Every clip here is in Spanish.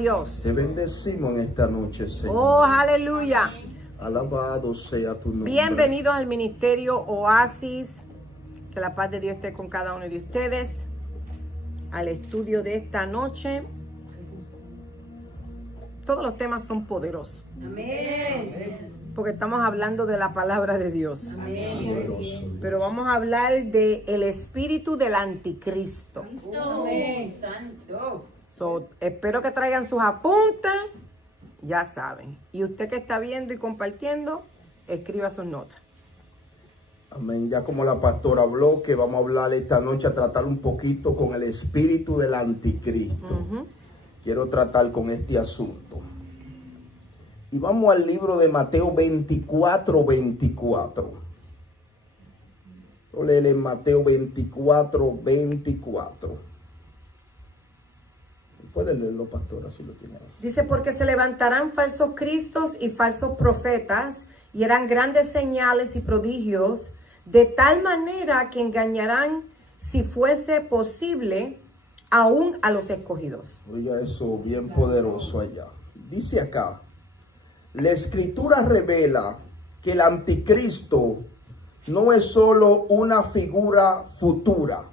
Dios. Te bendecimos en esta noche, Señor. Oh, aleluya. Alabado sea tu nombre. Bienvenidos al Ministerio Oasis. Que la paz de Dios esté con cada uno de ustedes. Al estudio de esta noche. Todos los temas son poderosos. Amén. Porque estamos hablando de la palabra de Dios. Poderoso Dios. Pero vamos a hablar de el espíritu del anticristo. Amén. Santo. Espero que traigan sus apuntes. Ya saben. Y usted que está viendo y compartiendo, escriba sus notas. Amén. Ya como la pastora habló, que vamos a hablar esta noche, a tratar un poquito con el espíritu del anticristo. Quiero tratar con este asunto. Y vamos al libro de Mateo 24:24. Lo leer en Mateo 24:24. Puede leerlo, pastora, si lo tiene. Dice, porque se levantarán falsos cristos y falsos profetas, y harán grandes señales y prodigios, de tal manera que engañarán, si fuese posible, aún a los escogidos. Oiga eso, bien poderoso allá. Dice acá, la escritura revela que el anticristo no es solo una figura futura,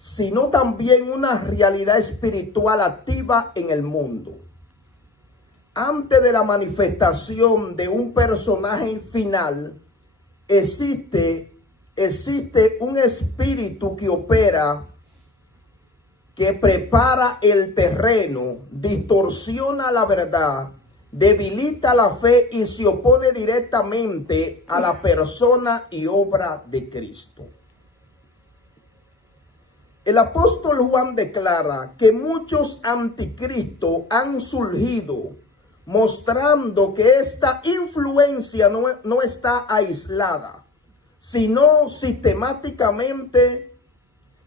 sino también una realidad espiritual activa en el mundo. Antes de la manifestación de un personaje final, existe un espíritu que opera, que prepara el terreno, distorsiona la verdad, debilita la fe y se opone directamente a la persona y obra de Cristo. El apóstol Juan declara que muchos anticristos han surgido, mostrando que esta influencia no está aislada, sino sistemáticamente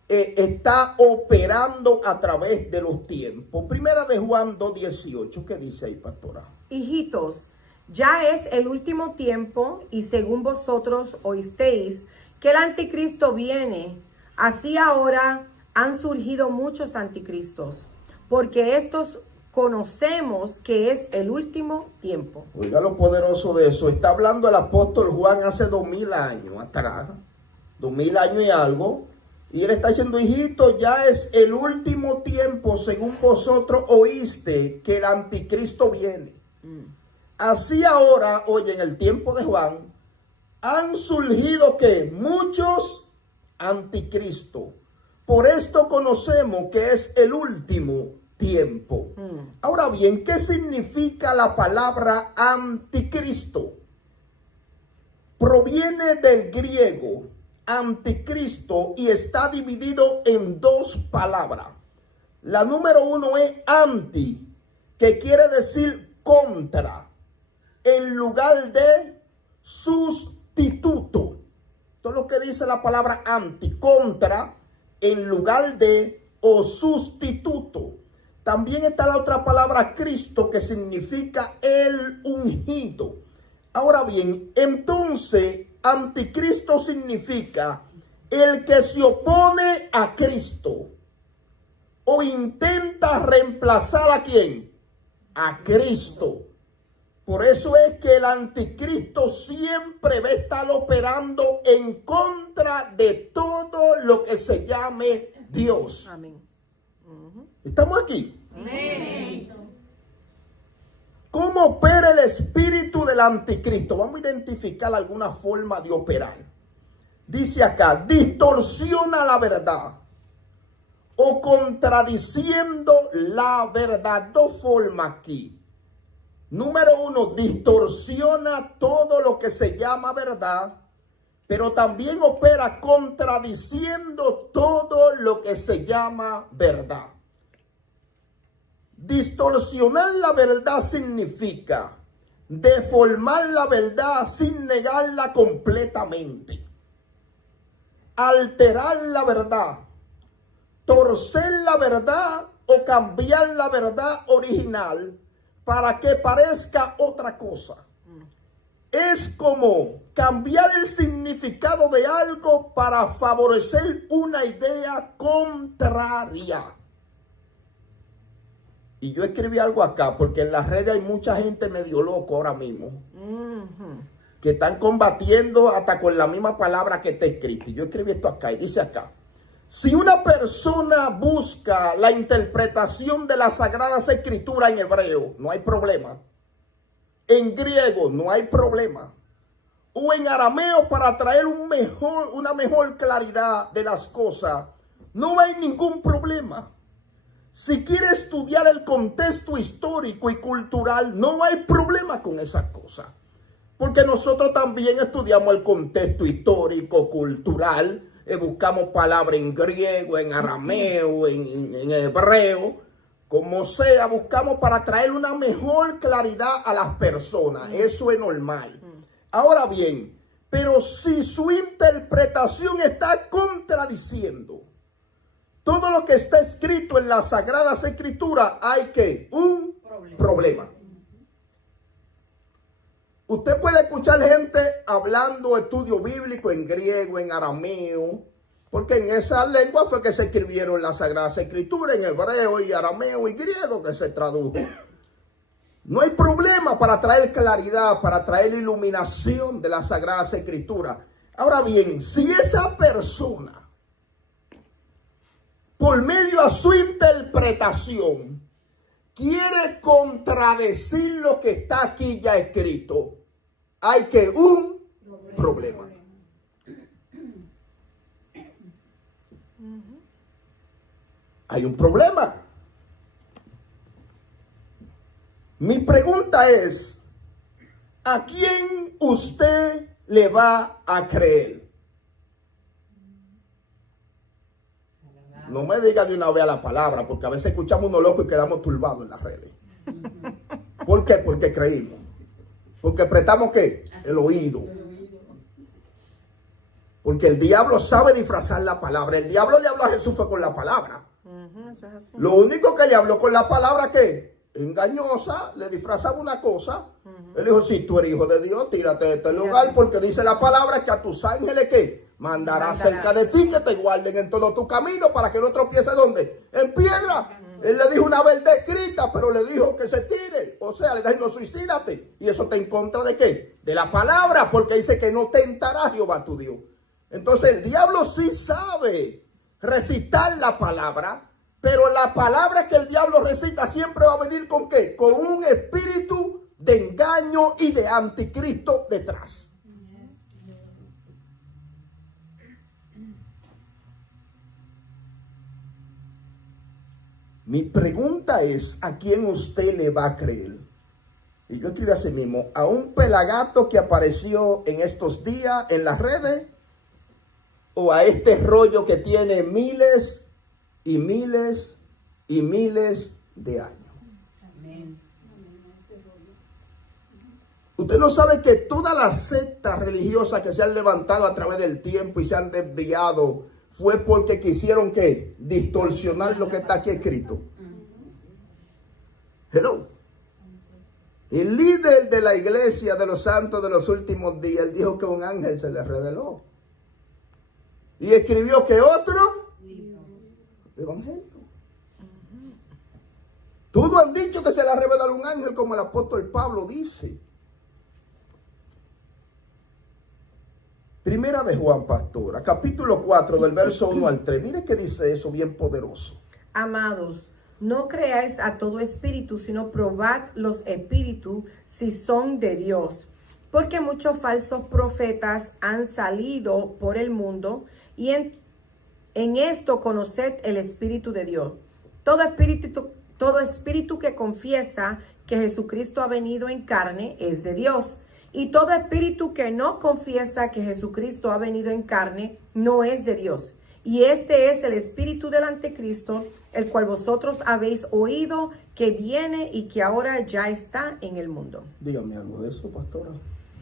está operando a través de los tiempos. Primera de Juan 2:18, ¿qué dice ahí, pastora? Hijitos, ya es el último tiempo, y según vosotros oísteis que el anticristo viene, así ahora han surgido muchos anticristos, porque estos conocemos que es el último tiempo. Oiga lo poderoso de eso. Está hablando el apóstol Juan hace 2000 años atrás, 2000 años y algo. Y él está diciendo, hijito, ya es el último tiempo, según vosotros oíste que el anticristo viene. Así ahora, oye, en el tiempo de Juan, han surgido que muchos anticristos. Por esto conocemos que es el último tiempo. Ahora bien, ¿qué significa la palabra anticristo? Proviene del griego anticristo y está dividido en dos palabras. La número uno es anti, que quiere decir contra, en lugar de sustituto. Todo lo que dice la palabra anti, contra, en lugar de o sustituto. También está la otra palabra Cristo, que significa el ungido. Ahora bien, entonces anticristo significa el que se opone a Cristo o intenta reemplazar ¿a quién? A Cristo. Por eso es que el anticristo siempre va a estar operando en contra de todo lo que se llame Dios. Amén. ¿Estamos aquí? Amén. ¿Cómo opera el espíritu del anticristo? Vamos a identificar alguna forma de operar. Dice acá, distorsiona la verdad o contradiciendo la verdad. Dos formas aquí. Número uno, distorsiona todo lo que se llama verdad, pero también opera contradiciendo todo lo que se llama verdad. Distorsionar la verdad significa deformar la verdad sin negarla completamente, alterar la verdad, torcer la verdad o cambiar la verdad original para que parezca otra cosa. Es como cambiar el significado de algo para favorecer una idea contraria. Y yo escribí algo acá, porque en las redes hay mucha gente medio loco ahora mismo, que están combatiendo hasta con la misma palabra que está escrita. Y yo escribí esto acá, y dice acá: si una persona busca la interpretación de las Sagradas Escrituras en hebreo, no hay problema. En griego, no hay problema. O en arameo, para traer una mejor claridad de las cosas, no hay ningún problema. Si quiere estudiar el contexto histórico y cultural, no hay problema con esas cosas. Porque nosotros también estudiamos el contexto histórico, cultural, buscamos palabras en griego, en arameo, en hebreo, como sea, buscamos para traer una mejor claridad a las personas. Eso es normal. Ahora bien, pero si su interpretación está contradiciendo todo lo que está escrito en las Sagradas Escrituras, hay que un problema. Usted puede escuchar gente hablando estudio bíblico en griego, en arameo, porque en esa lengua fue que se escribieron las Sagradas Escrituras, en hebreo y arameo y griego que se tradujo. No hay problema para traer claridad, para traer iluminación de las Sagradas Escrituras. Ahora bien, si esa persona, por medio de su interpretación, quiere contradecir lo que está aquí ya escrito, hay que un problema. Hay un problema. Mi pregunta es, ¿a quién usted le va a creer? No me diga de una vez a la palabra, porque a veces escuchamos unos locos y quedamos turbados en las redes. ¿Por qué? Porque creímos. Porque prestamos ¿qué? El oído. Porque el diablo sabe disfrazar la palabra. El diablo le habló a Jesús fue con la palabra. Lo único que le habló con la palabra, ¿qué? Engañosa, le disfrazaba una cosa. Él dijo, si tú eres hijo de Dios, tírate de este lugar, porque dice la palabra que a tus ángeles, ¿qué? Mandará cerca de ti, que te guarden en todo tu camino para que no tropiece ¿dónde? En piedra. Él le dijo una verdad escrita, pero le dijo que se tire. O sea, le dijo, suicídate. Y eso está en contra ¿de qué? De la palabra, porque dice que no tentará Jehová tu Dios. Entonces el diablo sí sabe recitar la palabra, pero la palabra que el diablo recita siempre va a venir ¿con qué? Con un espíritu de engaño y de anticristo detrás. Mi pregunta es, ¿a quién usted le va a creer? Y yo escribí así mismo, ¿a un pelagato que apareció en estos días en las redes? ¿O a este rollo que tiene miles y miles y miles de años? Usted no sabe que todas las sectas religiosas que se han levantado a través del tiempo y se han desviado fue porque quisieron ¿qué? Distorsionar lo que está aquí escrito. Hello. El líder de la iglesia de los santos de los últimos días, él dijo que un ángel se le reveló. Y escribió que otro evangelio. Todos han dicho que se le ha revelado un ángel, como el apóstol Pablo dice. Primera de Juan, pastora, capítulo 4, del verso 1 al 3. Mire que dice eso bien poderoso. Amados, no creáis a todo espíritu, sino probad los espíritus si son de Dios. Porque muchos falsos profetas han salido por el mundo, y en esto conoced el Espíritu de Dios. Todo espíritu que confiesa que Jesucristo ha venido en carne es de Dios. Y todo espíritu que no confiesa que Jesucristo ha venido en carne no es de Dios. Y este es el espíritu del anticristo, el cual vosotros habéis oído que viene y que ahora ya está en el mundo. Dígame algo de eso, pastora.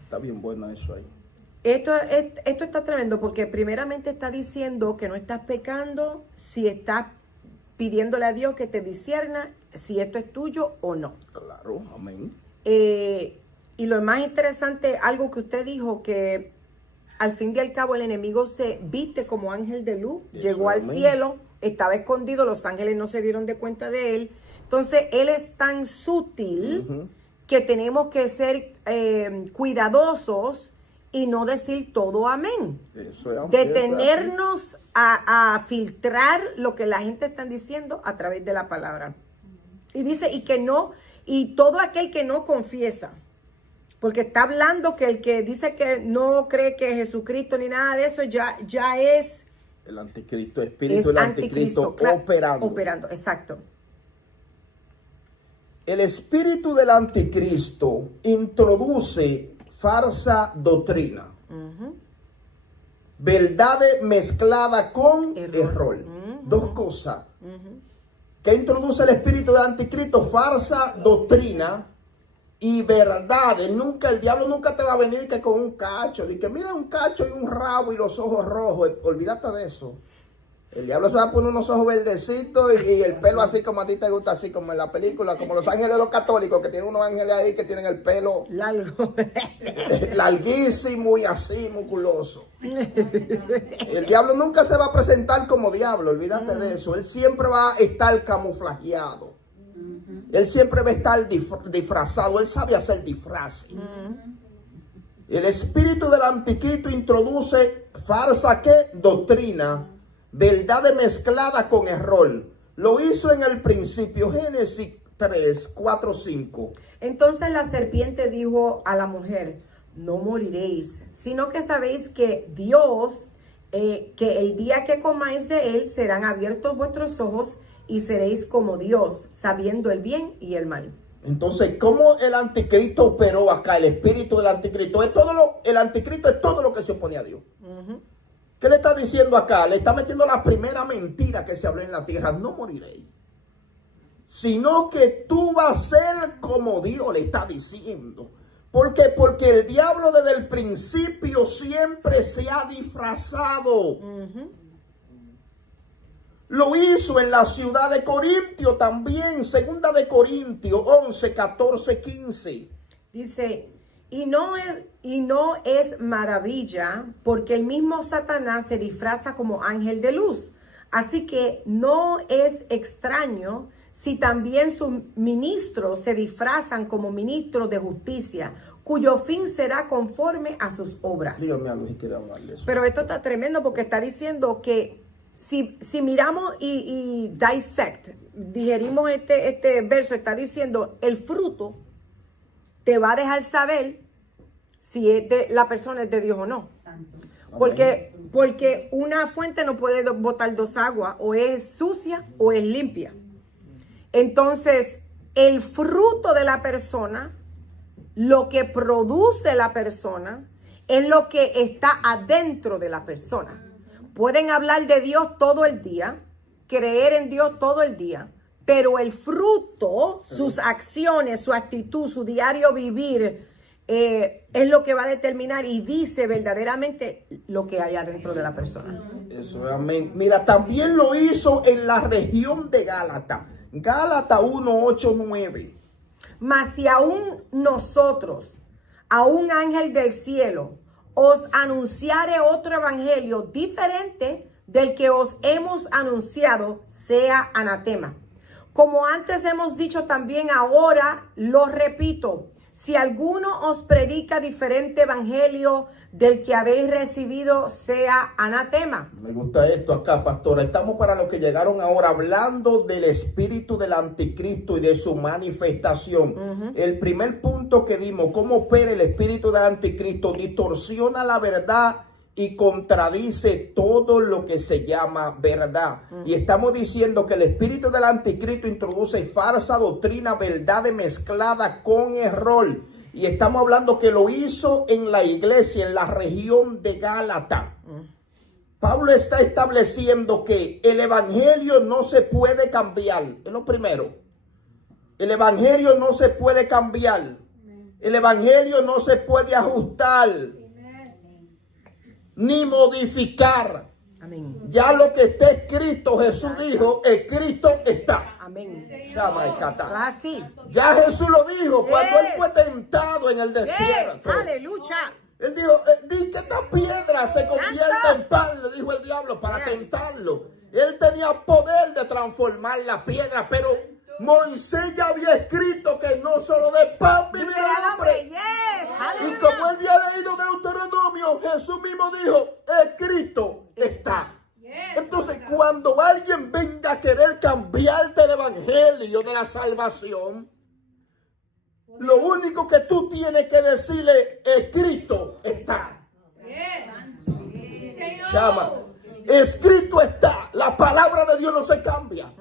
Está bien buena eso ahí. Esto está tremendo, porque primeramente está diciendo que no estás pecando si estás pidiéndole a Dios que te discierna si esto es tuyo o no. Claro, amén. Y lo más interesante, algo que usted dijo, que al fin y al cabo el enemigo se viste como ángel de luz, llegó al cielo, estaba escondido, los ángeles no se dieron de cuenta de él, Entonces, Él es tan sutil que tenemos que ser cuidadosos y no decir todo amén. Eso es, Detenernos a filtrar lo que la gente está diciendo a través de la palabra. Y dice, y todo aquel que no confiesa, porque está hablando que el que dice que no cree que Jesucristo ni nada de eso ya es el anticristo, espíritu del anticristo operando. Exacto. El espíritu del anticristo introduce falsa doctrina, verdad mezclada con error. Dos cosas. ¿Qué introduce el espíritu del anticristo? Falsa doctrina y verdad. El diablo nunca te va a venir que con un cacho. Dice que mira un cacho y un rabo y los ojos rojos. Olvídate de eso. El diablo se va a poner unos ojos verdecitos y el pelo así como a ti te gusta, así como en la película, como los ángeles de los católicos, que tienen unos ángeles ahí que tienen el pelo Largo. larguísimo y así musculoso. El diablo nunca se va a presentar como diablo, olvídate de eso. Él siempre va a estar camuflajeado. Él siempre va a estar disfrazado. Él sabe hacer disfraces. El espíritu del anticristo introduce falsa ¿qué? Doctrina, verdad mezclada con error. Lo hizo en el principio, Génesis 3, 4, 5. Entonces la serpiente dijo a la mujer, no moriréis, sino que sabéis que Dios, que el día que comáis de él serán abiertos vuestros ojos y seréis como Dios, sabiendo el bien y el mal. Entonces, ¿cómo el anticristo operó acá? El espíritu del anticristo. El anticristo es todo lo que se opone a Dios. ¿Qué le está diciendo acá? Le está metiendo la primera mentira que se habló en la tierra. No moriréis. Sino que tú vas a ser como Dios, le está diciendo. ¿Por qué? Porque el diablo desde el principio siempre se ha disfrazado. Lo hizo en la ciudad de Corintio también. Segunda de Corintios 11, 14, 15. Dice, y no es maravilla, porque el mismo Satanás se disfraza como ángel de luz. Así que no es extraño si también sus ministros se disfrazan como ministros de justicia, cuyo fin será conforme a sus obras. Dígame algo si quiere hablar de eso. Pero esto está tremendo porque está diciendo que si miramos y dissect, digerimos este verso, está diciendo el fruto te va a dejar saber si la persona es de Dios o no. Porque una fuente no puede botar dos aguas, o es sucia o es limpia. Entonces, el fruto de la persona, lo que produce la persona, es lo que está adentro de la persona. Pueden hablar de Dios todo el día, creer en Dios todo el día, pero el fruto, sus acciones, su actitud, su diario vivir, es lo que va a determinar y dice verdaderamente lo que hay adentro de la persona. Eso, amén. Mira, también lo hizo en la región de Gálatas. Gálatas 1, 8, 9. Mas si aún nosotros, a un ángel del cielo, os anunciare otro evangelio diferente del que os hemos anunciado, sea anatema. Como antes hemos dicho también, ahora lo repito. Si alguno os predica diferente evangelio del que habéis recibido, sea anatema. Me gusta esto acá, pastora. Estamos para los que llegaron ahora hablando del espíritu del anticristo y de su manifestación. El primer punto que dimos, cómo opera el espíritu del anticristo, distorsiona la verdad y contradice todo lo que se llama verdad. Y estamos diciendo que el espíritu del anticristo introduce falsa doctrina, verdad mezclada con error. Y estamos hablando que lo hizo en la iglesia, en la región de Gálatas. Pablo está estableciendo que el evangelio no se puede cambiar. Es lo primero. El evangelio no se puede cambiar. El evangelio no se puede ajustar ni modificar. Amén. Ya lo que está escrito, Jesús dijo, escrito está. Amén. Así. Ya Jesús lo dijo cuando él fue tentado en el desierto. Aleluya. Él dijo, di que esta piedra se convierta en pan, le dijo el diablo para tentarlo. Él tenía poder de transformar la piedra, pero Moisés ya había escrito que no solo de pan vivirá el hombre. Yes. Y como él había leído Deuteronomio, Jesús mismo dijo, escrito está. Entonces, cuando alguien venga a querer cambiarte el evangelio de la salvación, lo único que tú tienes que decirle, escrito está. Llama. Escrito está. La palabra de Dios no se cambia.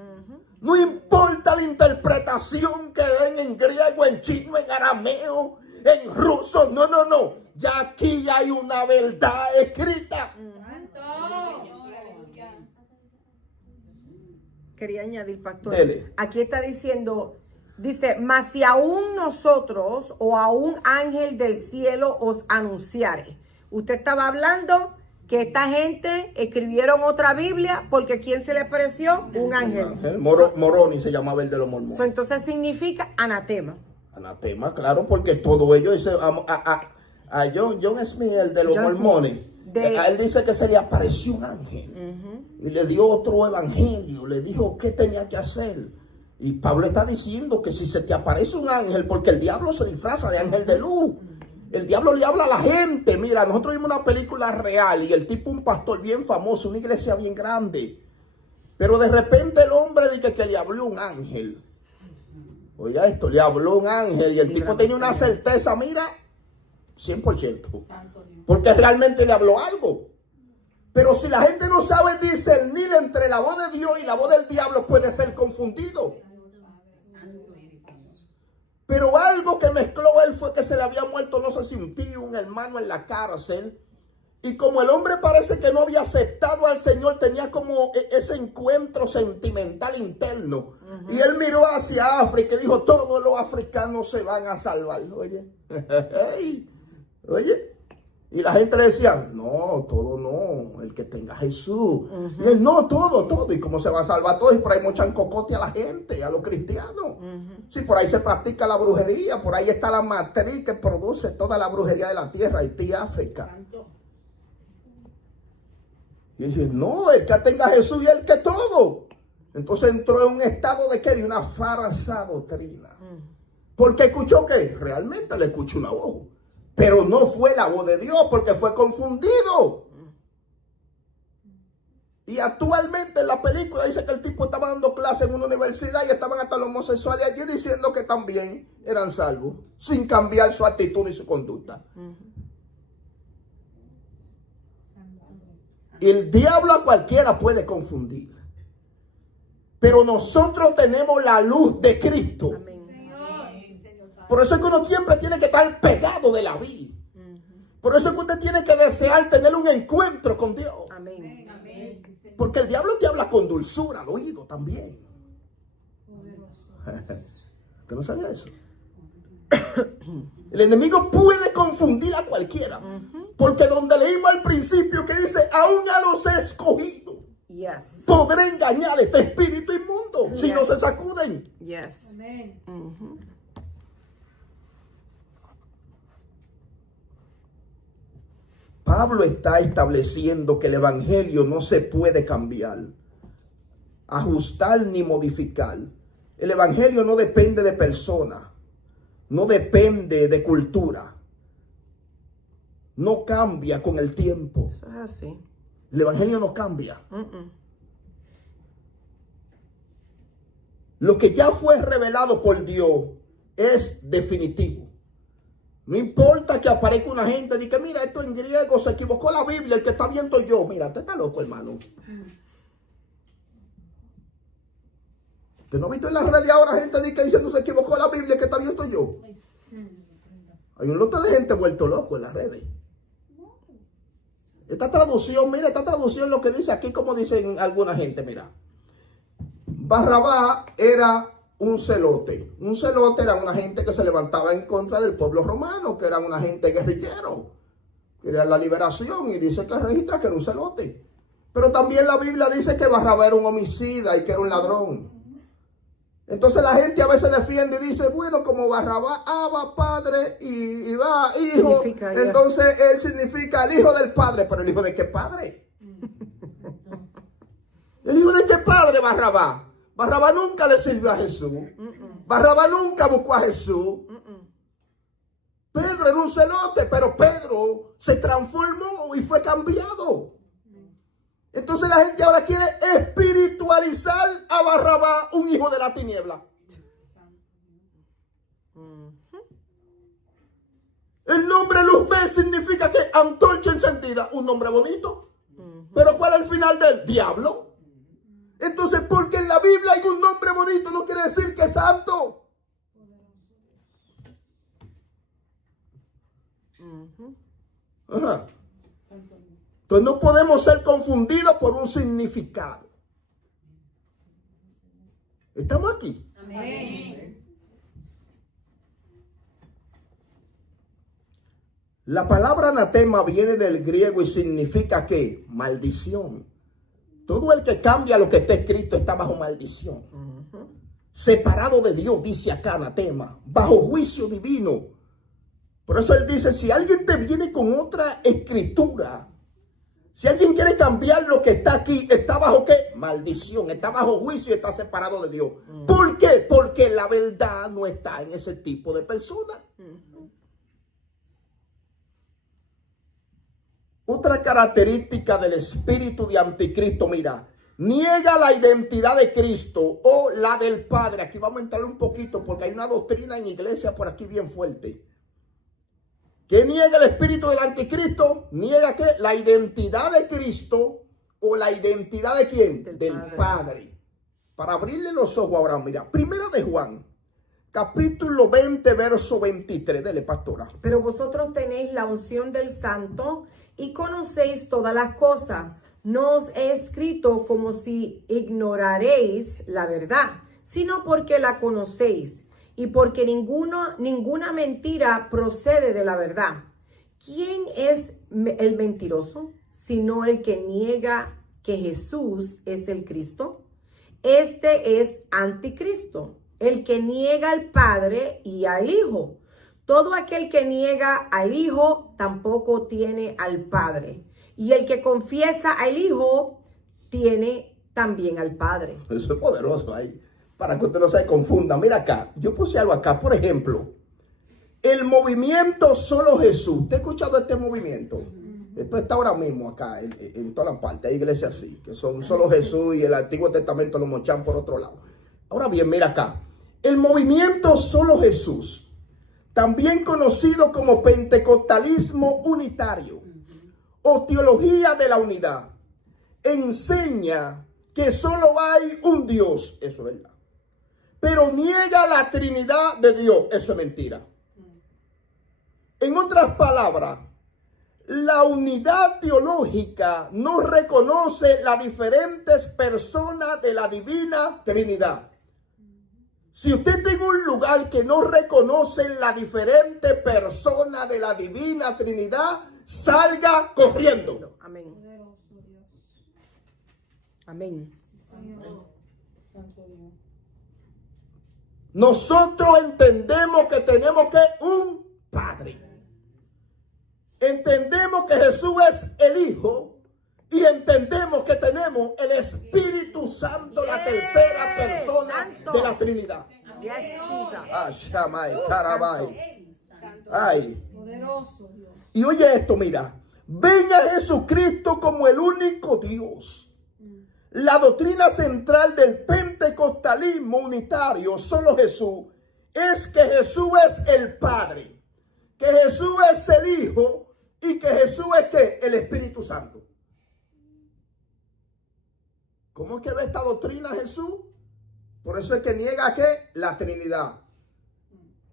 No importa la interpretación que den en griego, en chino, en arameo, en ruso. No, no, no. Ya aquí hay una verdad escrita. Quería añadir, pastor. Dele. Aquí está diciendo, dice, mas si aún nosotros o a un ángel del cielo os anunciare. Usted estaba hablando que esta gente escribieron otra Biblia porque ¿quién se le apareció? Un ángel. Moroni se llamaba el de los mormones. Entonces significa anatema. Anatema, claro, porque todo ello dice a John Smith, el de los John mormones. Smith, A él dice que se le apareció un ángel y le dio otro evangelio, le dijo qué tenía que hacer. Y Pablo está diciendo que si se te aparece un ángel, porque el diablo se disfraza de ángel de luz. El diablo le habla a la gente. Mira, nosotros vimos una película real y el tipo, un pastor bien famoso, una iglesia bien grande. Pero de repente el hombre dice que le habló un ángel. Oiga esto, le habló un ángel y el tipo tenía una certeza, mira, 100%. Porque realmente le habló algo. Pero si la gente no sabe discernir entre la voz de Dios y la voz del diablo, puede ser confundido. Pero algo que mezcló él fue que se le había muerto, no sé si un tío, un hermano en la cárcel. Y como el hombre parece que no había aceptado al Señor, tenía como ese encuentro sentimental interno. Y él miró hacia África y dijo, todos los africanos se van a salvar. Oye, oye. Y la gente le decía, no, todo no, el que tenga Jesús. Y él, no, todo. ¿Y cómo se va a salvar todo? Y por ahí mochan cocote a la gente, a los cristianos. Sí, por ahí se practica la brujería, por ahí está la matriz que produce toda la brujería de la tierra, Haití, África. Y él dice, no, el que tenga Jesús y el que todo. Entonces entró en un estado de ¿qué? De una falsa doctrina. Porque escuchó que realmente le escuchó una voz. Pero no fue la voz de Dios porque fue confundido. Y actualmente en la película dice que el tipo estaba dando clase en una universidad y estaban hasta los homosexuales allí diciendo que también eran salvos, sin cambiar su actitud ni su conducta. Y el diablo a cualquiera puede confundir. Pero nosotros tenemos la luz de Cristo. Amén. Por eso es que uno siempre tiene que estar pegado de la vida. Por eso es que usted tiene que desear tener un encuentro con Dios. Amén. Porque el diablo te habla con dulzura al oído también. ¿Usted no sabía eso? El enemigo puede confundir a cualquiera. Porque donde leímos al principio que dice, aún a los escogidos, Yes. podrá engañar este espíritu inmundo si no se sacuden. Yes. Amén. Pablo está estableciendo que el evangelio no se puede cambiar, ajustar ni modificar. El evangelio no depende de personas, no depende de cultura, no cambia con el tiempo. Eso es así. El evangelio no cambia. Lo que ya fue revelado por Dios es definitivo. No importa que aparezca una gente y diga, mira, esto en griego se equivocó la Biblia, el que está viendo yo. Mira, usted está loco, hermano. ¿Usted no ha visto en las redes ahora gente diciendo se equivocó la Biblia, el que está viendo yo? Hay un lote de gente vuelto loco en las redes. Esta traducción, mira, esta traducción lo que dice aquí, como dicen alguna gente, mira. Barrabás era un celote. Un celote era una gente que se levantaba en contra del pueblo romano, que eran una gente guerrillero. Querían la liberación y dice que registra que era un celote. Pero también la Biblia dice que Barrabás era un homicida y que era un ladrón. Entonces la gente a veces defiende y dice, bueno, como Barrabás va padre y va hijo, entonces él significa el hijo del padre. Pero ¿el hijo de qué padre? ¿El hijo de qué padre Barrabás? Barrabás nunca le sirvió a Jesús. Barrabás nunca buscó a Jesús. Pedro era un celote, pero Pedro se transformó y fue cambiado. Entonces la gente ahora quiere espiritualizar a Barrabás, un hijo de la tiniebla. El nombre Luzbel significa que antorcha encendida, un nombre bonito. Pero ¿cuál es el final del diablo? Entonces, porque en la Biblia hay un nombre bonito, no quiere decir que es santo. Ajá. Entonces no podemos ser confundidos por un significado. ¿Estamos aquí? Amén. La palabra anatema viene del griego y significa ¿qué? Maldición. Todo el que cambia lo que está escrito está bajo maldición. Separado de Dios, dice acá anatema, bajo juicio divino. Por eso él dice, si alguien te viene con otra escritura, si alguien quiere cambiar lo que está aquí, está bajo ¿qué? Maldición, está bajo juicio y está separado de Dios. ¿Por qué? Porque la verdad no está en ese tipo de personas. Otra característica del espíritu de anticristo, mira, niega la identidad de Cristo o la del Padre. Aquí vamos a entrar un poquito porque hay una doctrina en iglesia por aquí bien fuerte. ¿Qué niega el espíritu del anticristo? Niega que la identidad de Cristo o la identidad de ¿quién? Del Padre. Para abrirle los ojos ahora, mira, primera de Juan, capítulo 20, verso 23. Dele, pastora. Pero vosotros tenéis la unción del Santo y conocéis todas las cosas. No os he escrito como si ignoraréis la verdad, sino porque la conocéis y porque ninguna mentira procede de la verdad. ¿Quién es el mentiroso? Sino el que niega que Jesús es el Cristo. Este es anticristo, el que niega al Padre y al Hijo. Todo aquel que niega al Hijo tampoco tiene al Padre. Y el que confiesa al Hijo tiene también al Padre. Eso es poderoso ahí. Para que usted no se confunda. Mira acá. Yo puse algo acá. Por ejemplo, el movimiento Solo Jesús. ¿Usted ha escuchado este movimiento? Esto está ahora mismo acá en todas las partes. Hay iglesias así, que son Solo Jesús y el Antiguo Testamento lo mochan por otro lado. Ahora bien, mira acá. El movimiento Solo Jesús, también conocido como pentecostalismo unitario o teología de la unidad, enseña que solo hay un Dios, eso es verdad, pero niega la Trinidad de Dios, eso es mentira. En otras palabras, la unidad teológica no reconoce las diferentes personas de la divina Trinidad. Si usted está en un lugar que no reconocen la diferente persona de la divina Trinidad, salga corriendo. Amén. Amén. Nosotros entendemos que tenemos que un Padre. Entendemos que Jesús es el Hijo. Y entendemos que tenemos el Espíritu Santo, la tercera persona de la Trinidad. Yes, Jesus. Ah, Shamay, Carabai. Ay. Poderoso Dios. Y oye esto, mira. Ven a Jesucristo como el único Dios. La doctrina central del pentecostalismo unitario, Solo Jesús, es que Jesús es el Padre, que Jesús es el Hijo y que Jesús es ¿qué? El Espíritu Santo. ¿Cómo es que ve esta doctrina Jesús? Por eso es que niega ¿qué? La Trinidad.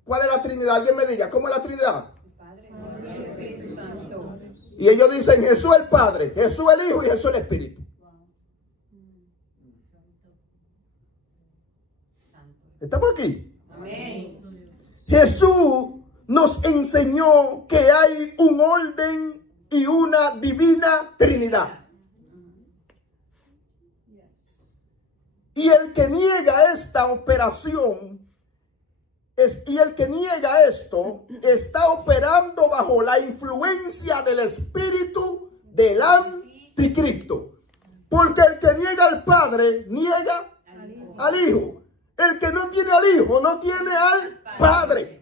¿Cuál es la Trinidad? Alguien me diga, ¿cómo es la Trinidad? Padre, Espíritu Santo. Y ellos dicen Jesús el Padre, Jesús el Hijo y Jesús el Espíritu. ¿Estamos aquí? Amén. Jesús nos enseñó que hay un orden y una divina Trinidad. Y el que niega esta operación y el que niega esto está operando bajo la influencia del espíritu del anticristo. Porque el que niega al Padre niega al Hijo. El que no tiene al Hijo no tiene al Padre.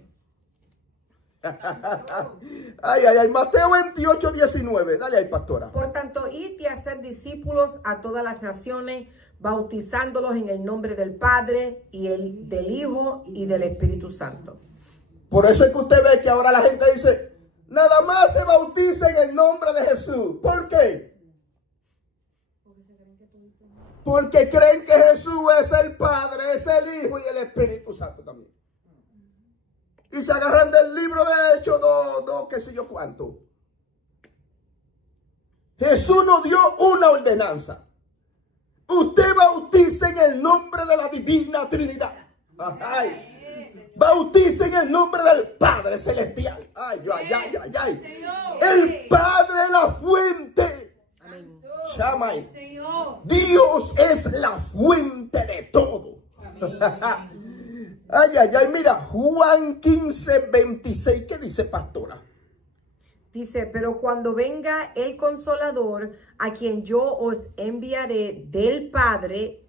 Ay, ay, ay. Mateo 28, 19. Dale ahí, pastora. Por tanto, id y hacer discípulos a todas las naciones, bautizándolos en el nombre del Padre y del Hijo y del Espíritu Santo. Por eso es que usted ve que ahora la gente dice, nada más se bautiza en el nombre de Jesús. ¿Por qué? Porque creen que Jesús es el Padre, es el Hijo y el Espíritu Santo también. Y se agarran del libro de Hechos, qué sé yo cuánto. Jesús nos dio una ordenanza. Usted bautice en el nombre de la Divina Trinidad. Ay. Bautice en el nombre del Padre Celestial. Ay, ay, ay, ay, ay. El Padre es la fuente. Chamay. Dios es la fuente de todo. Ay, ay, ay, mira, Juan 15, 26, ¿qué dice, pastora? Dice, pero cuando venga el Consolador, a quien yo os enviaré del Padre,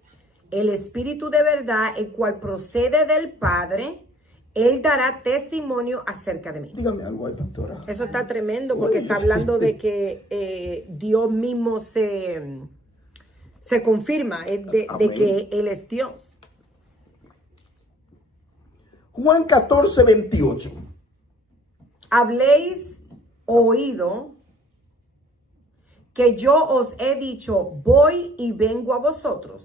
el Espíritu de verdad, el cual procede del Padre, él dará testimonio acerca de mí. Dígame algo ahí, pastora. Eso está tremendo porque está hablando de que Dios mismo se confirma de que Él es Dios. Juan 14, 28. Habléis oído que yo os he dicho, voy y vengo a vosotros.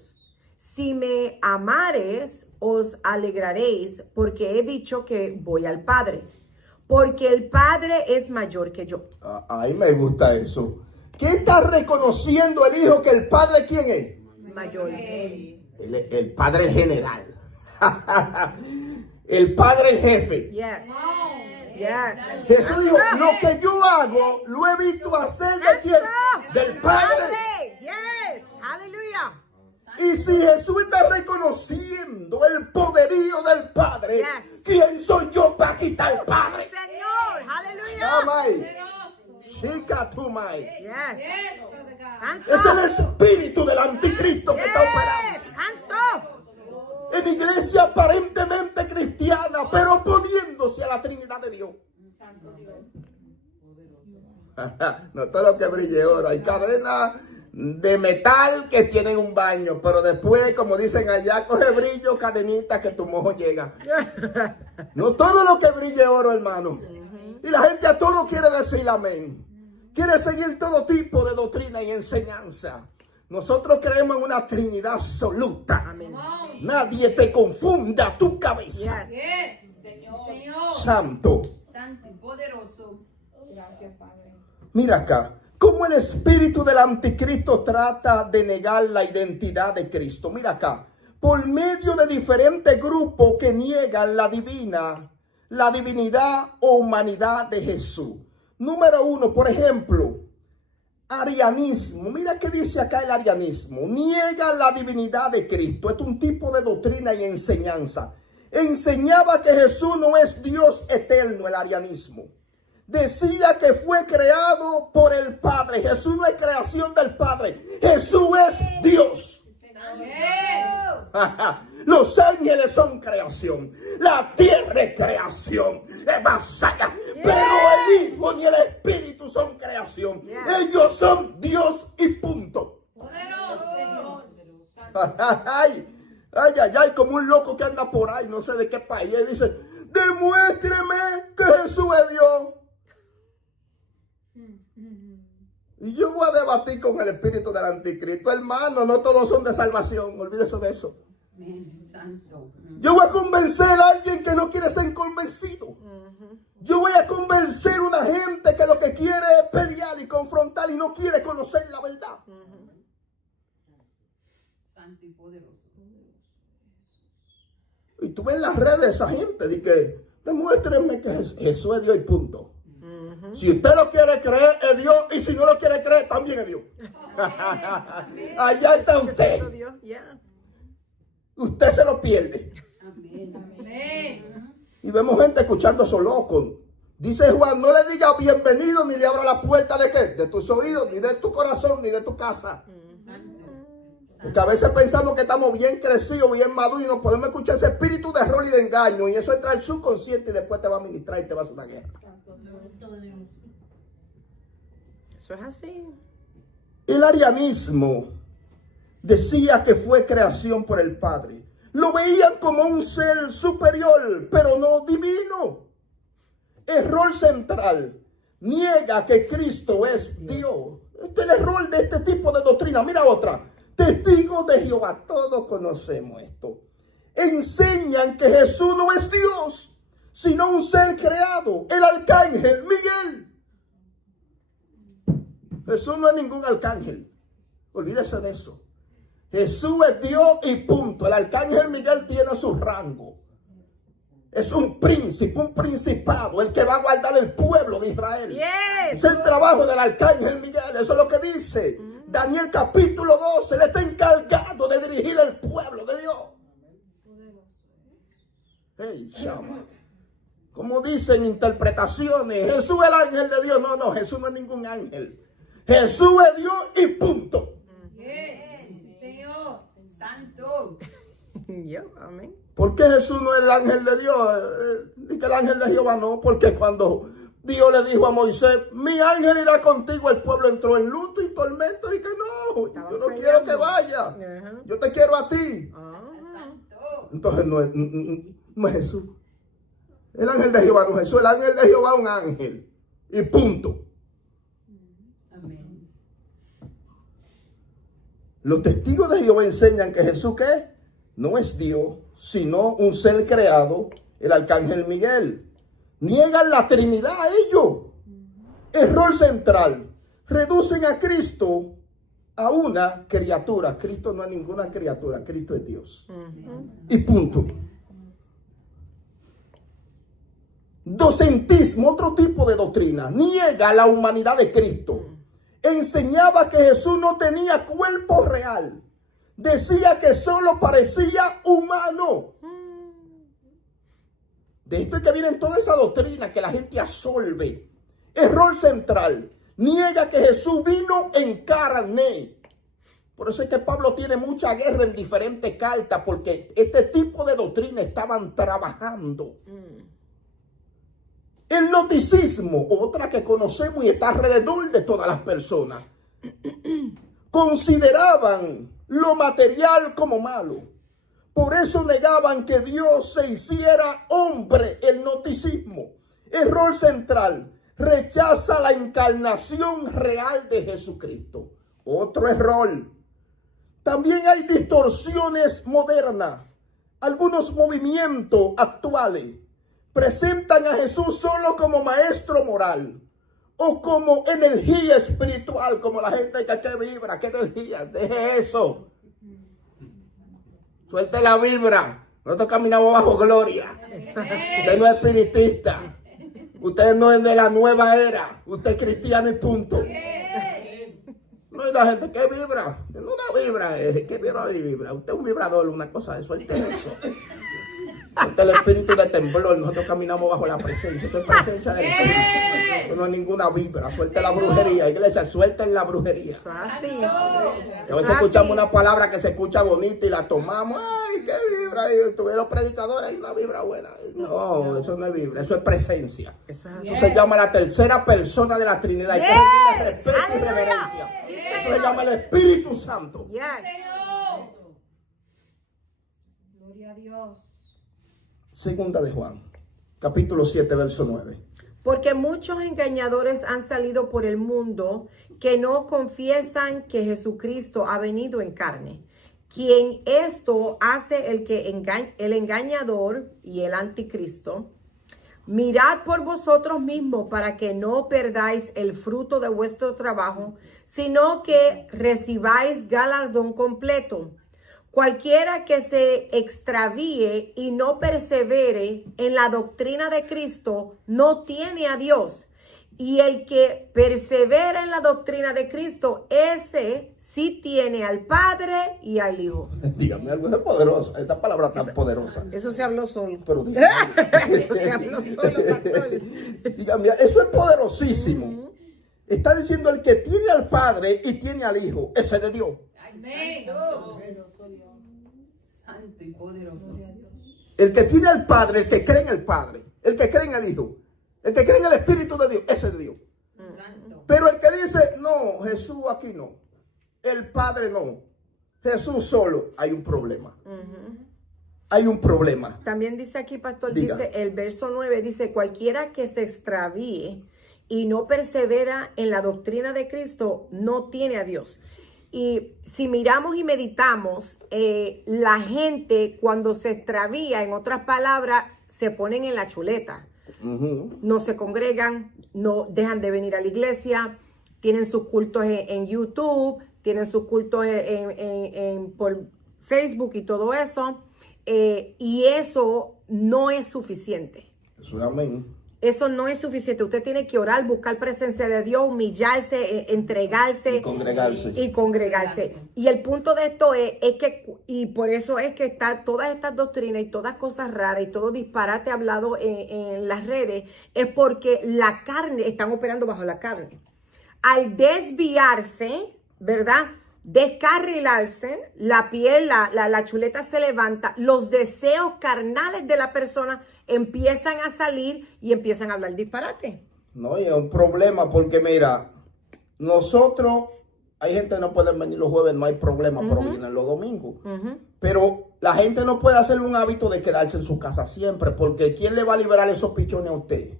Si me amares, os alegraréis, porque he dicho que voy al Padre, porque el Padre es mayor que yo. Ay, me gusta eso. ¿Qué está reconociendo el Hijo que el Padre quién es? Mayor. El Padre el general. El Padre el jefe. Yes. Yes. Jesús dijo, lo que yo hago, lo he visto hacer de quién? Del Padre. Yes. Aleluya. Y si Jesús está reconociendo el poderío del Padre, Yes. ¿quién soy yo para quitar al Padre? Señor. Aleluya. Amai. Chica tu mai. Yes. Santo. Es el espíritu del anticristo que está operando. Yes. Santo. En iglesia aparentemente cristiana, pero oponiéndose a la Trinidad de Dios. No todo lo que brille oro. Hay cadenas de metal que tienen un baño, pero después, como dicen allá, coge brillo, cadenitas que tu mojo llega. No todo lo que brille oro, hermano. Y la gente a todo quiere decir amén. Quiere seguir todo tipo de doctrina y enseñanza. Nosotros creemos en una Trinidad absoluta. Amén. Nadie te confunda tu cabeza. Yes. Señor. Santo. Santo y poderoso. Gracias, Padre. Mira acá. Cómo el espíritu del anticristo trata de negar la identidad de Cristo. Mira acá. Por medio de diferentes grupos que niegan la divinidad o humanidad de Jesús. Número 1, por ejemplo, arianismo. Mira qué dice acá el arianismo. Niega la divinidad de Cristo. Es un tipo de doctrina y enseñanza. Enseñaba que Jesús no es Dios eterno, el arianismo. Decía que fue creado por el Padre. Jesús no es creación del Padre. Jesús es Dios. Los ángeles son creación. La tierra es creación. Es vasalla. Pero el Hijo ni el Espíritu son creación. Ellos son Dios y punto. Ay, ay, ay, ay, como un loco que anda por ahí, no sé de qué país. Y dice, demuéstreme que Jesús es Dios. Y yo voy a debatir con el espíritu del anticristo. Hermano, no todos son de salvación. Olvídese de eso. Santo. Yo voy a convencer a alguien que no quiere ser convencido. Yo voy a convencer a una gente que lo que quiere es pelear y confrontar y no quiere conocer la verdad. Santo y poderoso. Y tú ves en las redes esa gente de que demuéstrenme que Jesús es Dios y punto. Si usted lo quiere creer, es Dios. Y si no lo quiere creer, también es Dios. Allá está usted. Usted se lo pierde. Amén. Y vemos gente escuchando esos locos. Dice Juan, no le diga bienvenido ni le abra la puerta de qué, de tus oídos, ni de tu corazón, ni de tu casa. Porque a veces pensamos que estamos bien crecidos, bien maduros y nos podemos escuchar ese espíritu de error y de engaño. Y eso entra al subconsciente y después te va a ministrar y te va a hacer una guerra. Eso es así. El arianismo decía que fue creación por el Padre. Lo veían como un ser superior, pero no divino. Error central. Niega que Cristo es Dios. Este es el error de este tipo de doctrina. Mira otra. Testigos de Jehová. Todos conocemos esto. Enseñan que Jesús no es Dios, sino un ser creado. El arcángel Miguel. Jesús no es ningún arcángel. Olvídese de eso. Jesús es Dios y punto. El arcángel Miguel tiene su rango. Es un príncipe, un principado, el que va a guardar el pueblo de Israel. Yes. Es el trabajo del arcángel Miguel. Eso es lo que dice Daniel capítulo 12. Él está encargado de dirigir el pueblo de Dios. Hey, chama. Como dicen interpretaciones, Jesús es el ángel de Dios. No, no, Jesús no es ningún ángel. Jesús es Dios y punto. Sí, Señor. Santo. Yo, amén. ¿Por qué Jesús no es el ángel de Dios? Y que el ángel de Jehová no. Porque cuando Dios le dijo a Moisés, mi ángel irá contigo, el pueblo entró en luto y tormento y que no, yo no quiero que vaya. Yo te quiero a ti. Santo. Entonces no es Jesús. El ángel de Jehová no es Jesús. El ángel de Jehová es un ángel. Y punto. Amén. Los testigos de Jehová enseñan que Jesús, ¿qué? No es Dios, sino un ser creado, el arcángel Miguel. Niegan la Trinidad a ellos. Error central. Reducen a Cristo a una criatura. Cristo no es ninguna criatura, Cristo es Dios. Y punto. Docentismo, otro tipo de doctrina, niega la humanidad de Cristo. Enseñaba que Jesús no tenía cuerpo real. Decía que solo parecía humano. De esto es que viene toda esa doctrina que la gente absorbe. Error central. Niega que Jesús vino en carne. Por eso es que Pablo tiene mucha guerra en diferentes cartas, porque este tipo de doctrina estaban trabajando. El gnosticismo, otra que conocemos y está alrededor de todas las personas, consideraban lo material como malo. Por eso negaban que Dios se hiciera hombre. El gnosticismo. Error central. Rechaza la encarnación real de Jesucristo. Otro error. También hay distorsiones modernas. Algunos movimientos actuales presentan a Jesús solo como maestro moral o como energía espiritual, como la gente que vibra, que energía. Deje eso. Suelte la vibra. Nosotros caminamos bajo gloria. Usted no es espiritista. Usted no es de la nueva era. Usted es cristiano y punto. No hay la gente que vibra. No una vibra. ¿Qué vibra? Usted es un vibrador, una cosa de suelte eso. Suelte el espíritu de temblor. Nosotros caminamos bajo la presencia. Eso es presencia del espíritu. Eso no es ninguna vibra. Suelte la brujería. Iglesia, suelten la brujería. Así. A veces escuchamos una palabra que se escucha bonita y la tomamos. Ay, qué vibra. Y tuvieron predicadores, hay una vibra buena. No, eso no es vibra, eso es presencia. Eso se llama la tercera persona de la Trinidad. Hay que rendirle respeto y reverencia. Eso se llama el Espíritu Santo. Gloria a Dios. Segunda de Juan, capítulo 7, verso 9. Porque muchos engañadores han salido por el mundo que no confiesan que Jesucristo ha venido en carne. Quien esto hace el engañador y el anticristo. Mirad por vosotros mismos para que no perdáis el fruto de vuestro trabajo, sino que recibáis galardón completo. Cualquiera que se extravíe y no persevere en la doctrina de Cristo no tiene a Dios. Y el que persevera en la doctrina de Cristo, ese sí tiene al Padre y al Hijo. Dígame algo de poderoso, esta palabra tan poderosa. Eso se habló solo. Pero dígame, Eso se habló solo, pastor. dígame, eso es poderosísimo. Está diciendo el que tiene al Padre y tiene al Hijo, ese es de Dios. Amén. Sí, poderoso. El que tiene al Padre, el que cree en el Padre, el que cree en el Hijo, el que cree en el Espíritu de Dios, ese es Dios. Santo. Pero el que dice, no, Jesús aquí no, el Padre no, Jesús solo, hay un problema. Hay un problema. También dice aquí, pastor, Diga. dice el verso 9, dice, cualquiera que se extravíe y no persevera en la doctrina de Cristo, no tiene a Dios. Y si miramos y meditamos, la gente cuando se extravía, en otras palabras, se ponen en la chuleta. No se congregan, no dejan de venir a la iglesia, tienen sus cultos en YouTube, tienen sus cultos por Facebook y todo eso. Y eso no es suficiente. Eso es amén. Eso no es suficiente. Usted tiene que orar, buscar presencia de Dios, humillarse, entregarse. Y congregarse. Y el punto de esto es que, y por eso es que está todas estas doctrinas y todas cosas raras y todo disparate hablado en las redes, es porque la carne, están operando bajo la carne. Al desviarse, ¿verdad? Descarrilarse, la piel, la chuleta se levanta, los deseos carnales de la persona empiezan a salir y empiezan a hablar disparate. No, y es un problema porque mira, nosotros, hay gente que no puede venir los jueves, no hay problema, pero vienen los domingos. Pero la gente no puede hacer un hábito de quedarse en su casa siempre, porque ¿quién le va a liberar esos pichones a usted?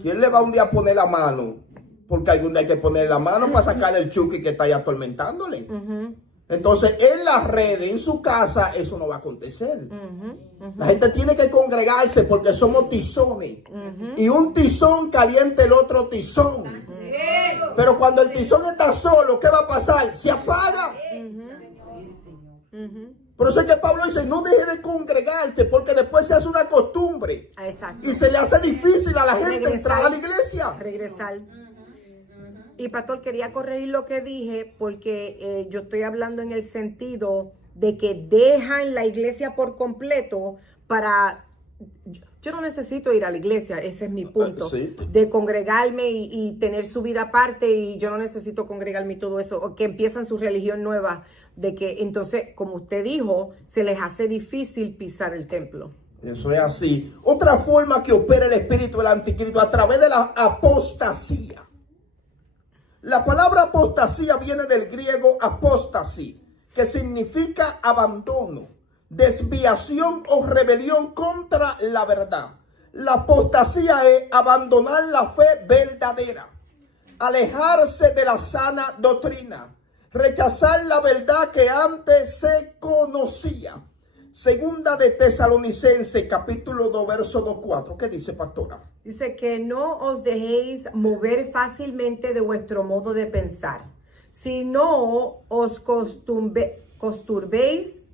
¿Quién le va un día a poner la mano? Porque algún día hay que poner la mano para sacarle el chuki que está ahí atormentándole. Entonces, en las redes, en su casa, eso no va a acontecer. La gente tiene que congregarse porque somos tizones. Y un tizón calienta el otro tizón. Pero cuando el tizón está solo, ¿qué va a pasar? Se apaga. Por eso es que Pablo dice, no deje de congregarte, porque después se hace una costumbre. Exacto. Y se le hace difícil a la gente Regresar. entrar a la iglesia. Regresar. Y pastor, quería corregir lo que dije porque yo estoy hablando en el sentido de que dejan la iglesia por completo para... Yo no necesito ir a la iglesia, ese es mi punto, Sí. de congregarme y tener su vida aparte, y yo no necesito congregarme y todo eso, o que empiezan su religión nueva, de que entonces, como usted dijo, se les hace difícil pisar el templo. Eso es así. Otra forma que opera el espíritu del anticristo a través de la apostasía. La palabra apostasía viene del griego apostasí, que significa abandono, desviación o rebelión contra la verdad. La apostasía es abandonar la fe verdadera, alejarse de la sana doctrina, rechazar la verdad que antes se conocía. Segunda de Tesalonicenses, capítulo 2, verso 2-4. ¿Qué dice, pastora? Dice que no os dejéis mover fácilmente de vuestro modo de pensar, sino os costurbéis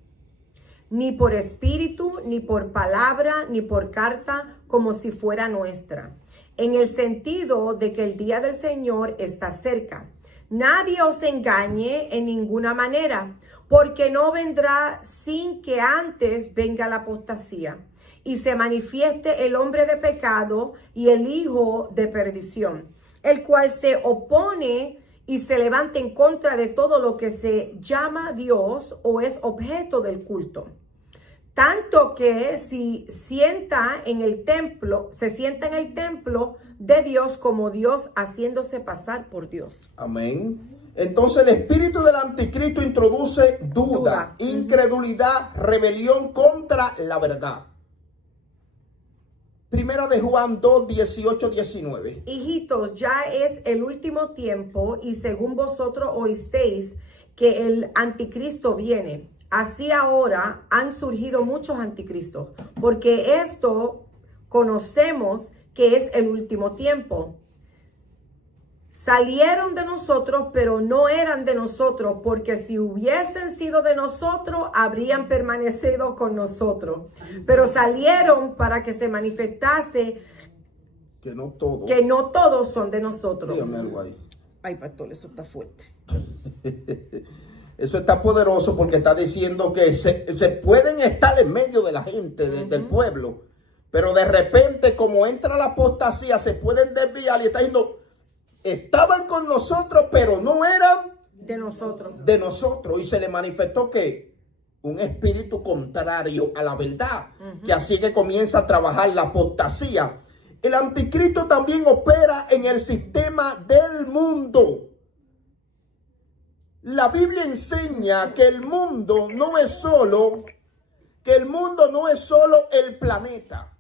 ni por espíritu, ni por palabra, ni por carta, como si fuera nuestra, en el sentido de que el día del Señor está cerca. Nadie os engañe en ninguna manera, porque no vendrá sin que antes venga la apostasía y se manifieste el hombre de pecado y el hijo de perdición, el cual se opone y se levanta en contra de todo lo que se llama Dios o es objeto del culto. Tanto que se sienta en el templo de Dios como Dios, haciéndose pasar por Dios. Amén. Entonces el espíritu del anticristo introduce duda, incredulidad, rebelión contra la verdad. Primera de Juan 2, 18, 19. Hijitos, ya es el último tiempo y según vosotros oísteis que el anticristo viene. Así ahora han surgido muchos anticristos, porque esto conocemos que es el último tiempo. Salieron de nosotros, pero no eran de nosotros, porque si hubiesen sido de nosotros, habrían permanecido con nosotros. Pero salieron para que se manifestase que no todos son de nosotros. Dígame algo ahí. Ay, pastor, eso está fuerte. Eso está poderoso porque está diciendo que se pueden estar en medio de la gente, del pueblo, pero de repente, como entra la apostasía, se pueden desviar y está diciendo, estaban con nosotros, pero no eran de nosotros. Y se le manifestó que un espíritu contrario a la verdad, que así que comienza a trabajar la apostasía. El anticristo también opera en el sistema del mundo. La Biblia enseña que el mundo no es solo el planeta,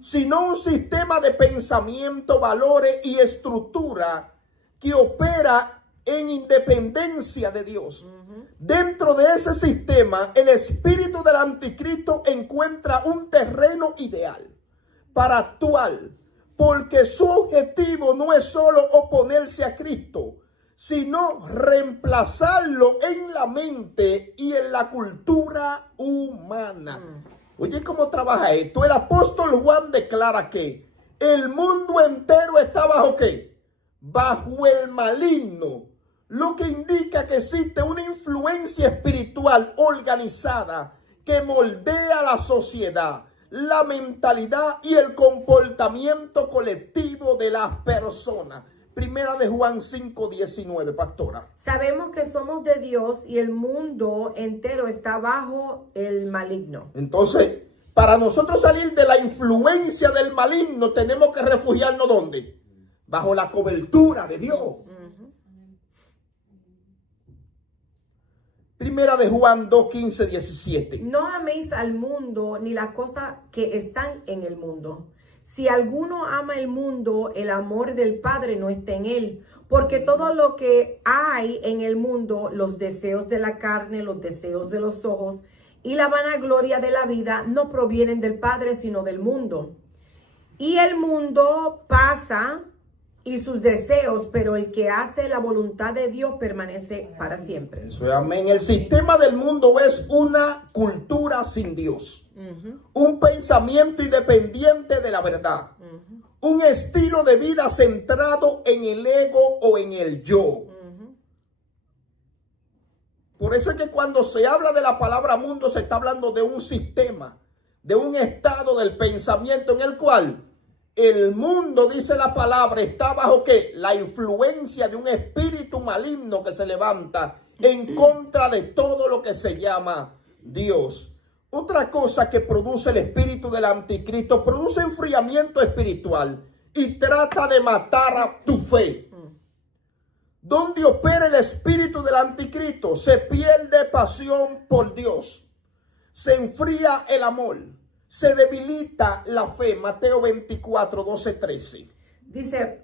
sino un sistema de pensamiento, valores y estructura que opera en independencia de Dios. Dentro de ese sistema, el espíritu del anticristo encuentra un terreno ideal para actuar, porque su objetivo no es solo oponerse a Cristo, sino reemplazarlo en la mente y en la cultura humana. Oye, ¿cómo trabaja esto? El apóstol Juan declara que el mundo entero está bajo ¿qué? Bajo el maligno, lo que indica que existe una influencia espiritual organizada que moldea la sociedad, la mentalidad y el comportamiento colectivo de las personas. Primera de Juan 5:19, pastora. Sabemos que somos de Dios y el mundo entero está bajo el maligno. Entonces, para nosotros salir de la influencia del maligno, tenemos que refugiarnos ¿dónde? Bajo la cobertura de Dios. Primera de Juan 2:15-17. No améis al mundo ni las cosas que están en el mundo. Si alguno ama el mundo, el amor del Padre no está en él. Porque todo lo que hay en el mundo, los deseos de la carne, los deseos de los ojos y la vanagloria de la vida, no provienen del Padre, sino del mundo. Y el mundo pasa y sus deseos, pero el que hace la voluntad de Dios permanece para siempre. Eso es amén. El sistema del mundo es una cultura sin Dios. Un pensamiento independiente de la verdad. Un estilo de vida centrado en el ego o en el yo. Por eso es que cuando se habla de la palabra mundo se está hablando de un sistema, de un estado del pensamiento en el cual el mundo, dice la palabra, está bajo ¿qué? La influencia de un espíritu maligno que se levanta en contra de todo lo que se llama Dios. Otra cosa que produce el espíritu del anticristo, produce enfriamiento espiritual y trata de matar a tu fe. Donde opera el espíritu del anticristo, se pierde pasión por Dios, se enfría el amor, se debilita la fe. Mateo 24, 12, 13. Dice,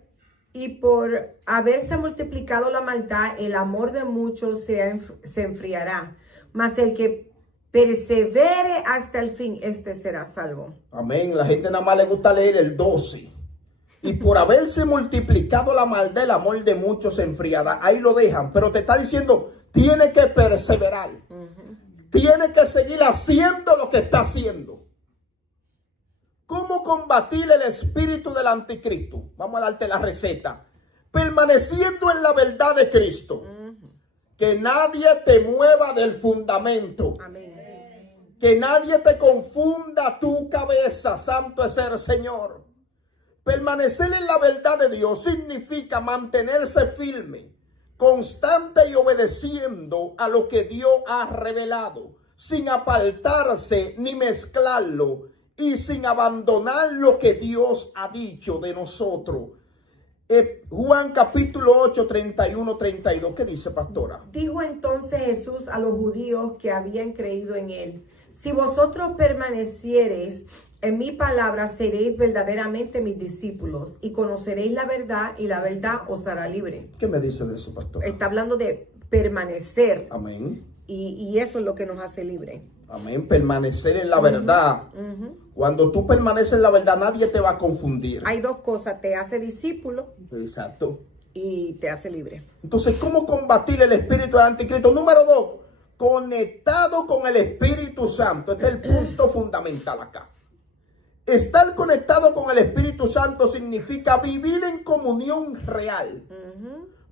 y por haberse multiplicado la maldad, el amor de muchos se enfriará. Mas el que persevere hasta el fin, este será salvo. Amén. La gente nada más le gusta leer el 12. Y por haberse multiplicado la maldad, el amor de muchos se enfriará. Ahí lo dejan. Pero te está diciendo, tiene que perseverar. Tiene que seguir haciendo lo que está haciendo. ¿Cómo combatir el espíritu del anticristo? Vamos a darte la receta. Permaneciendo en la verdad de Cristo. Que nadie te mueva del fundamento. Amén. Que nadie te confunda tu cabeza. Santo es el Señor. Permanecer en la verdad de Dios significa mantenerse firme, constante y obedeciendo a lo que Dios ha revelado, sin apartarse ni mezclarlo y sin abandonar lo que Dios ha dicho de nosotros. Juan capítulo 8, 31, 32. ¿Qué dice, pastora? Dijo entonces Jesús a los judíos que habían creído en él: si vosotros permaneciereis en mi palabra, seréis verdaderamente mis discípulos y conoceréis la verdad y la verdad os hará libre. ¿Qué me dice de eso, pastora? Está hablando de permanecer. Amén. Y eso es lo que nos hace libre. Amén. Permanecer en la verdad. Cuando tú permaneces en la verdad, nadie te va a confundir. Hay dos cosas: te hace discípulo. Exacto. Y te hace libre. Entonces, ¿cómo combatir el espíritu del anticristo? Número 2, conectado con el Espíritu Santo. Este es el punto fundamental acá. Estar conectado con el Espíritu Santo significa vivir en comunión real,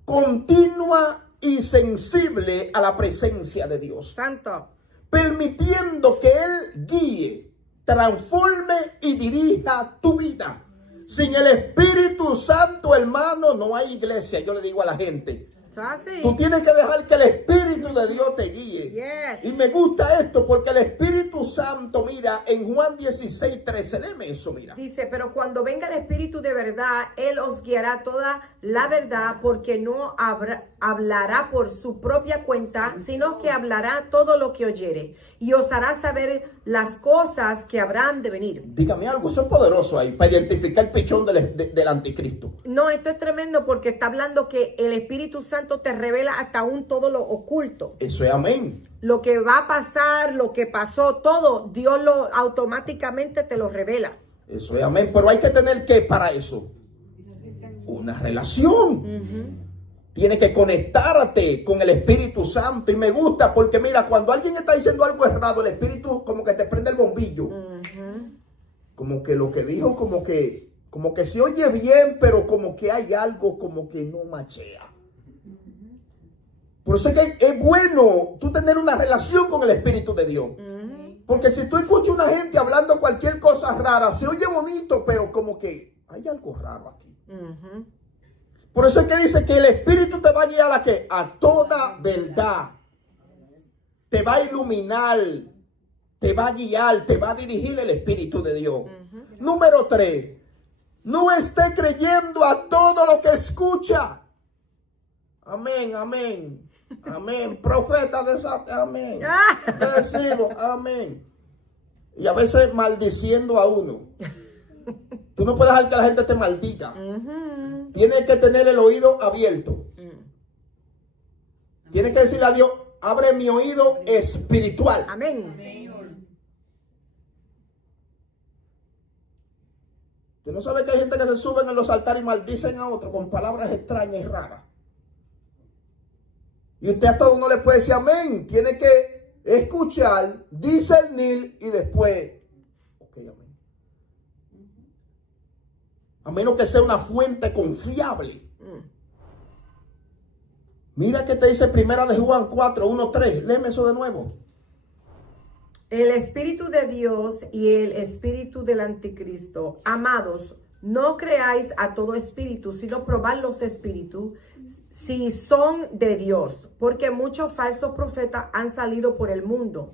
continua y sensible a la presencia de Dios. Santo. Permitiendo que Él guíe, transforme y dirija tu vida. Sin el Espíritu Santo, hermano, no hay iglesia. Yo le digo a la gente, Eso es así. Tú tienes que dejar que el Espíritu de Dios te guíe. Yes. Y me gusta esto porque el Espíritu Santo, mira, en Juan 16:13, léeme eso, mira. Dice, pero cuando venga el Espíritu de verdad, Él os guiará toda la verdad, porque no hablará por su propia cuenta, sino que hablará todo lo que oyere, y os hará saber las cosas que habrán de venir. Dígame algo, eso es poderoso ahí, para identificar el pichón del anticristo. No, esto es tremendo porque está hablando que el Espíritu Santo te revela hasta aún todo lo oculto. Eso es amén. Lo que va a pasar, lo que pasó, todo, Dios lo automáticamente te lo revela. Eso es amén. Pero hay que tener que para eso una relación. Tienes que conectarte con el Espíritu Santo. Y me gusta porque mira, cuando alguien está diciendo algo errado, el Espíritu como que te prende el bombillo. Como que lo que dijo como que se oye bien, pero como que hay algo como que no machea. Por eso es que es bueno tú tener una relación con el Espíritu de Dios. Porque si tú escuchas a una gente hablando cualquier cosa rara, se oye bonito, pero como que hay algo raro aquí. Por eso es que dice que el Espíritu te va a guiar a ¿qué? A toda verdad. Te va a iluminar, te va a guiar, te va a dirigir el Espíritu de Dios. Número 3. No esté creyendo a todo lo que escucha. Amén, amén. Amén. Profeta de esa, amén. Decimos, amén. Y a veces maldiciendo a uno. Tú no puedes dejar que la gente te maldiga. Tienes que tener el oído abierto. Tienes que decirle a Dios, abre mi oído espiritual. Amén. ¿Tú no sabes que hay gente que se suben en los altares y maldicen a otro con palabras extrañas y raras? Y usted a todo no le puede decir amén. Tiene que escuchar, discernir y después, ok, amén. A menos que sea una fuente confiable. Mira que te dice primera de Juan 4, 1, 3. Léeme eso de nuevo. El Espíritu de Dios y el Espíritu del Anticristo. Amados, no creáis a todo espíritu, sino probad los espíritus si son de Dios, porque muchos falsos profetas han salido por el mundo.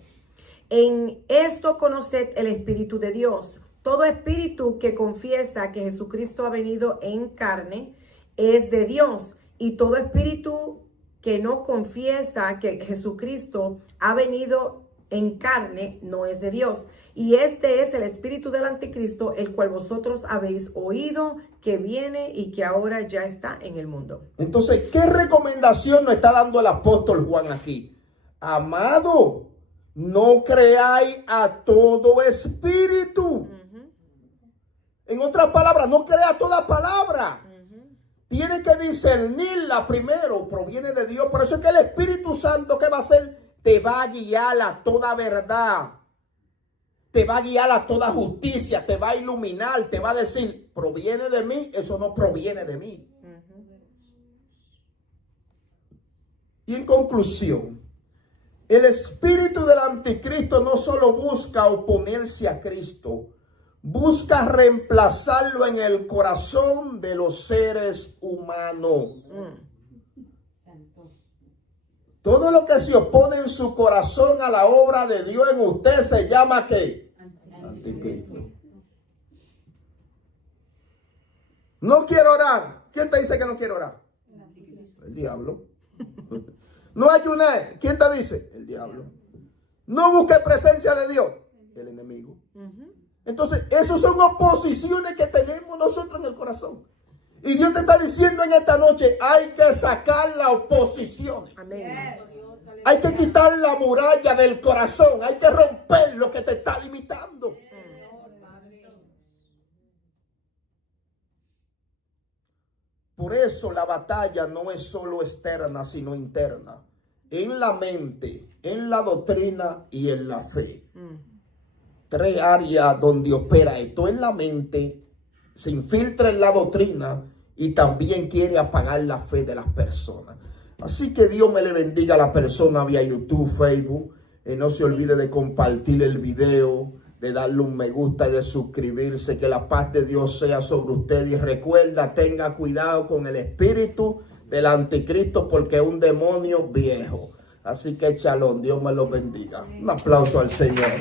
En esto conoced el Espíritu de Dios. Todo espíritu que confiesa que Jesucristo ha venido en carne es de Dios, y todo espíritu que no confiesa que Jesucristo ha venido en carne no es de Dios. Y este es el espíritu del anticristo, el cual vosotros habéis oído que viene y que ahora ya está en el mundo. Entonces, ¿qué recomendación nos está dando el apóstol Juan aquí? Amado, no creáis a todo espíritu. En otras palabras, no crea toda palabra. Tiene que discernirla primero, proviene de Dios. Por eso es que el Espíritu Santo, ¿qué va a hacer? Te va a guiar a toda verdad. Te va a guiar a toda justicia, te va a iluminar, te va a decir, proviene de mí, eso no proviene de mí. Y en conclusión, el espíritu del anticristo no solo busca oponerse a Cristo, busca reemplazarlo en el corazón de los seres humanos. Todo lo que se opone en su corazón a la obra de Dios en usted se llama ¿qué? Anticristo. No quiero orar. ¿Quién te dice que no quiere orar? El diablo. No ayunar. ¿Quién te dice? El diablo. No busque presencia de Dios. El enemigo. Entonces, esas son oposiciones que tenemos nosotros en el corazón. Y Dios te está diciendo en esta noche, hay que sacar la oposición. Amén. Hay que quitar la muralla del corazón. Hay que romper lo que te está limitando. Por eso la batalla no es solo externa, sino interna. En la mente, en la doctrina y en la fe. 3 áreas donde opera esto. En la mente, se infiltra en la doctrina y también quiere apagar la fe de las personas. Así que Dios me le bendiga a la persona vía YouTube, Facebook. No se olvide de compartir el video, de darle un me gusta y de suscribirse. Que la paz de Dios sea sobre usted. Y recuerda, tenga cuidado con el espíritu del anticristo porque es un demonio viejo. Así que shalom, Dios me lo bendiga. Un aplauso al Señor.